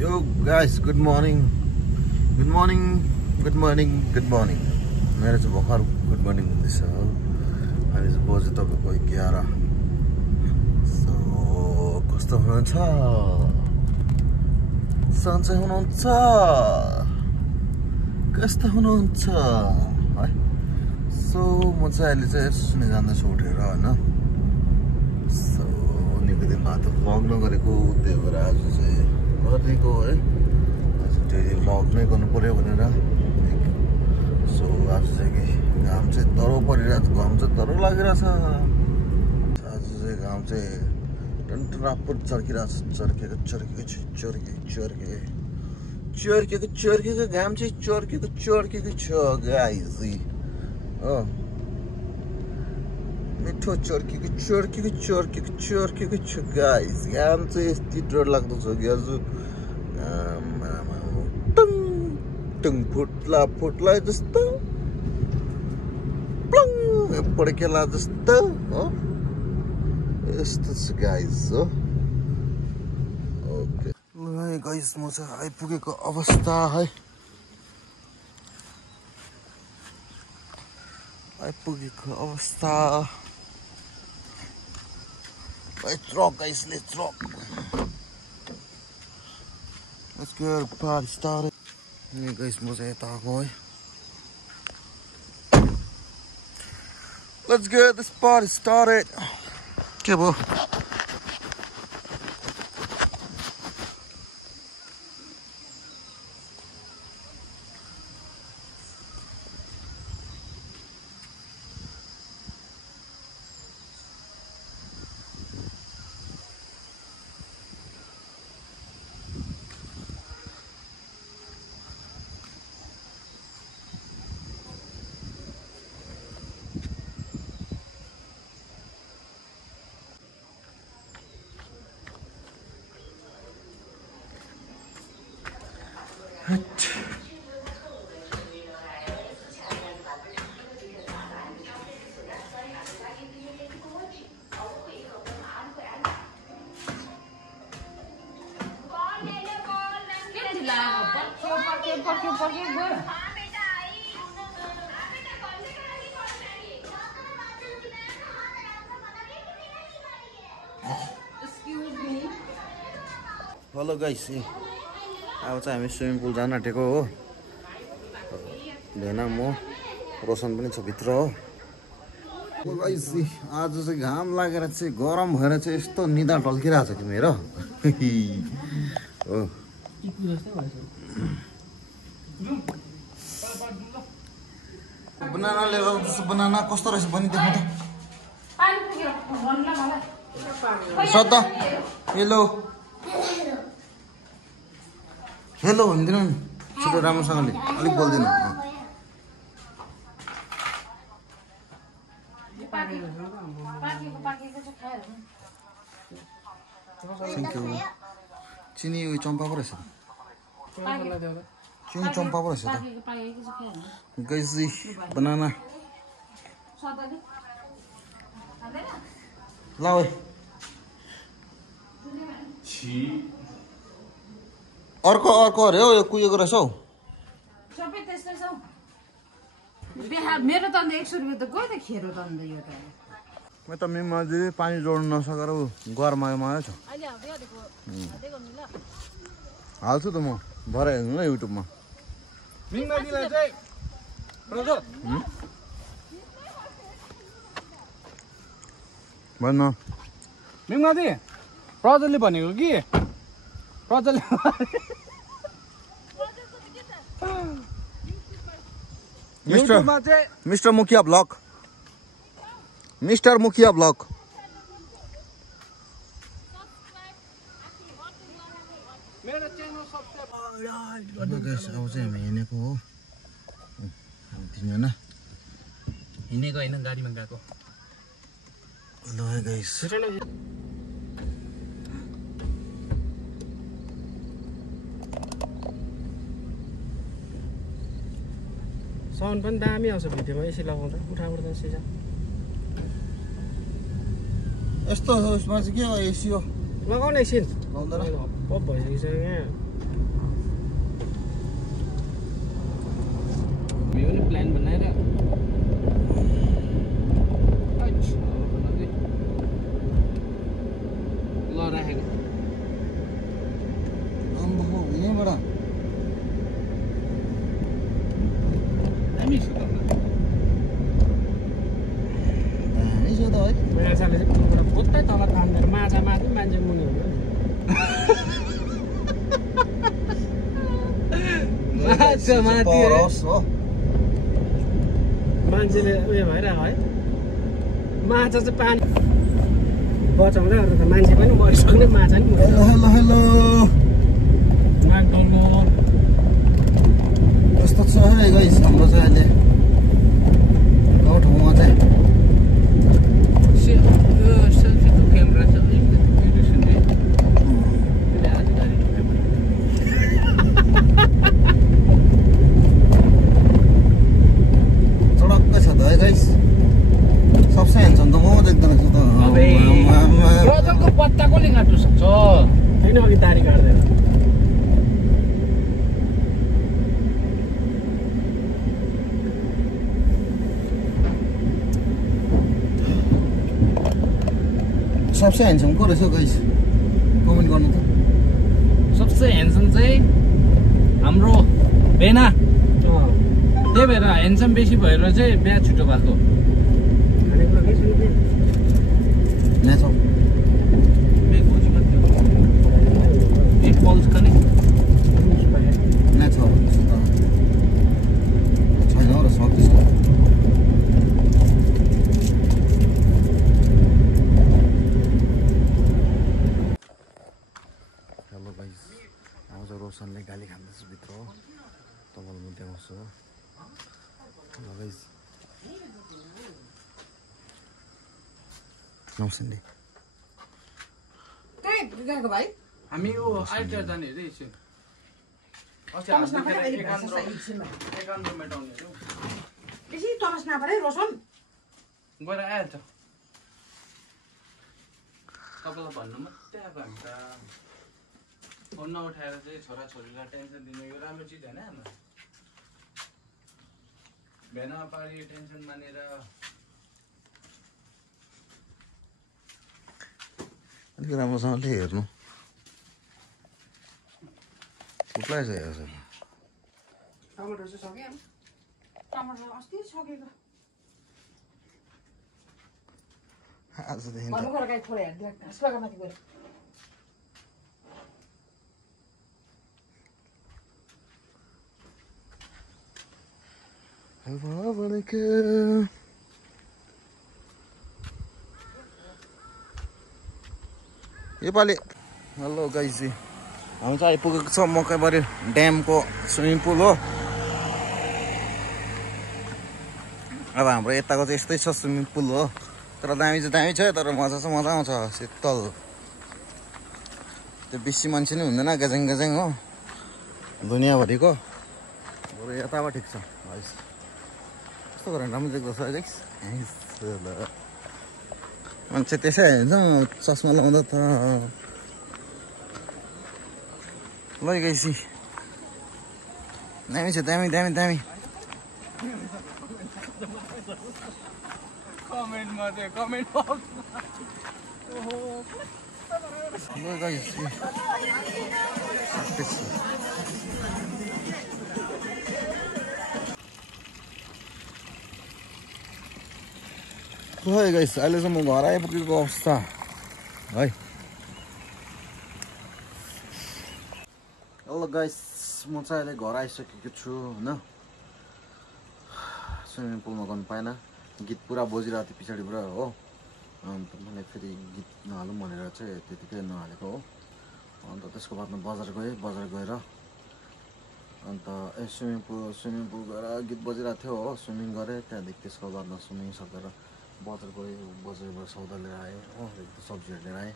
Yo guys, good morning. Good morning. Good morning. Good morning. मेरो चाहिँ भर्खर good morning हुँदैछ हो। अहिले चाहिँ बजे तपाईको 11। सो कस्तो हुनुहुन्छ? सन्चै हुनुहुन्छ? कस्तो हुनुहुन्छ? है सो म चाहिँ अहिले चाहिँ सुने जान्दैछु उठेर हैन। सो निकै दिन बाद भ्लग नगरेको त्यही भएर आज चाहिँ गरेको है। आज डेली भ्लग नै गर्नु पर्यो भनेर। सो आज चाहिँ घाम चाहिँ डह्रो परिरहेको छ, घाम चाहिँ डह्रो लागिरहेछ। आज चाहिँ घाम चाहिँ टन्टरापुर चर्किरहेछ, चर्केको घाम चाहिँ चर्केको छ गाइस। हो मिठो चर्केको छ गाइस। घाम चाहिँ यति डर लाग्दो छ कि आज टङ फुट्ला जस्तो प्लङ पड्केला जस्तो हो यस्तो छ गाइस हो। ओके ल गाइस म चाहिँ आइपुगेको अवस्था है। Let's rock guys, let's rock. Let's get the party started. Yeah guys, म चाहिँ यता आएको है। Let's get this party started. के भयो? हेलो गाइस, अब चाहिँ हामी स्विमिङ पुल जान आँटेको हो। भेना म रोशन पनि छ भित्र हो। गाइस आज चाहिँ घाम लागेर चाहिँ गरम भएर चाहिँ यस्तो निदा टल्किरहेछ कि मेरो हो। बनाना लिएर आउँदैछ। बनाना कस्तो रहेछ बनी देखाउ त। सत हेलो हेलो भनिदिनु नि छिटो राम्रोसँगले, अलिक बोल्दिनु। Thank you. चिनी उयो चम्पा पो रहेछ, चिनी चम्पा पो रहेछ त गाइस। बनाना ल ओइ अर्को अरे हौ, यो कुहिएको रहेछ हौ। सबै त्यस्तै छ मेरो त अन्त 100 रुपियाँ त गयो त खेरो त अन्त यो त। म त मिमाले पानी जोड्नु नसकेर गरमायो छ। हाल्छु त म भरे हेर्नु ल युट्युबमा। मिमादीलाई चाहिँ भन्न मिमादी प्रजलले भनेको कि प्रजलले मिस्टर मुखिया ब्लग, मिस्टर मुखिया ब्लग। अब चाहिँ हामी हिँडेको हो, तिनजना हिँडेको होइन गाडीमा गएको। ल गाइस साउन्ड पनि दामी आउँछ भिडियोमा एसी लगाउँदा उठाबाट त सिजा। यस्तो उसमा चाहिँ के हो एसी हो लगाउने एकछिन लाउँदैन पप भइसकिसक्यो यहाँ परोस् हो मान्छेले उयो भइरहेको है माछा चाहिँ पानी बचाउँदै अरू त मान्छे पनि मरिसक्ने माछा नि हेलो हेलो हेलो कस्तो छ है गाइस हाम्रो चाहिँ अहिले गाउँ ठाउँमा चाहिँ चडक्कै छ त है गाइस सबसे हेर्छ नि त म देख्दैन छु त रजनको पत्ता कसले काट्नु सक्छ किन अघि दारी काट्दैन सबसे ह्यान्डसम को रहेछ गाइस कमेन्ट गर्नु त सबसे ह्यान्डसम चाहिँ हाम्रो बेना त्यही भएर ह्यान्डसम बेसी भएर चाहिँ बिहा छिटो भएको खानेकुरा केही छैन यहाँ छ एक पल्स खाने यहाँ छ छैन हो र सक्दैछ हेलो गाइस आउँछ रोशनले गाली खाँदैछु भित्र हो तपाईँलाई म देखाउँछु हो हेलो गाइस नमस्ते कहीँ गएको भाइ हामी यो आइटिआर जाने अरे एकछिन अस्ति एकाउन्टमा आउने हो बेसी तमस नपरे रोशन गएर आइहाल्छ तपाईँलाई भन्नु मात्रै आएको हामी त फोन नउठाएर चाहिँ छोराछोरीलाई टेन्सन दिनु यो राम्रो चिज होइन हाम्रो भेनामा पारि टेन्सन मानेर अलिक राम्रोसँगले हेर्नु कुट्लाई छ हेर्छ टमाटर चाहिँ सक्यो टमाटर अस्ति सकेको आजदेखि घरमा गएर गाई छोडेर हेरिदिएर घाँस लगा माथि गएर योपालि हेलो गाइस हामी चाहिँ आइपुगेको छ मकैबारी ड्यामको स्विमिङ पुल हो अब हाम्रो यताको चाहिँ यस्तै छ स्विमिङ पुल हो तर दामी चाहिँ दामी छ तर मजा चाहिँ मजा आउँछ शीतल त्यो बेसी मान्छे नै हुँदैन गजङ गजङ हो दुनियाँभरिको बरु यताबाट ठिक छ गाइस कस्तो गरेर राम्रो देख्दछ गाइस मान्छे त्यसै हेर्छ चस्मा लाउँदा त ल गाइसी दामी छ दामी दामी दामी कमेन्टमा चाहिँ कमेन्ट ल गाइस है गाइस अहिलेसम्म घर आइपुगेको अवस्था है हेलो गाइस म चाहिँ अहिले घर आइसकेको छु होइन स्विमिङ पुलमा गर्नु पाएन गीत पुरा बजिरहेको थियो पछाडिबाट हो अन्त मैले फेरि गीत नहालौँ भनेर चाहिँ त्यतिकै नहालेको हो अन्त त्यसको बादमा बजार गएर अन्त स्विमिङ पुल गएर गीत बजिरहेको थियो हो स्विमिङ गरेँ त्यहाँदेखि त्यसको बादमा स्विमिङ सकेर बजार गयो बजारबाट सौदा लिएर आएँ हो सब्जीहरू लिएर आएँ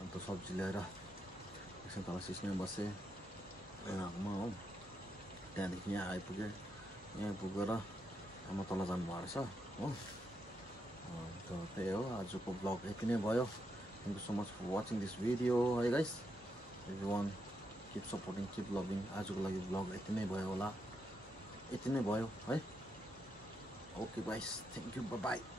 अन्त सब्जी ल्याएर एकछिन तल सिस्नै बसेँ घरमा हो त्यहाँदेखि यहाँ आइपुगेँ यहाँ पुगेर आमा तल जानुभएको रहेछ हो अन्त त्यही हो आजको ब्लग यति नै भयो thank you so much for watching this video hey guys everyone keep supporting keep loving आजको लागि ब्लग यति नै भयो होला यति नै भयो है okay guys thank you by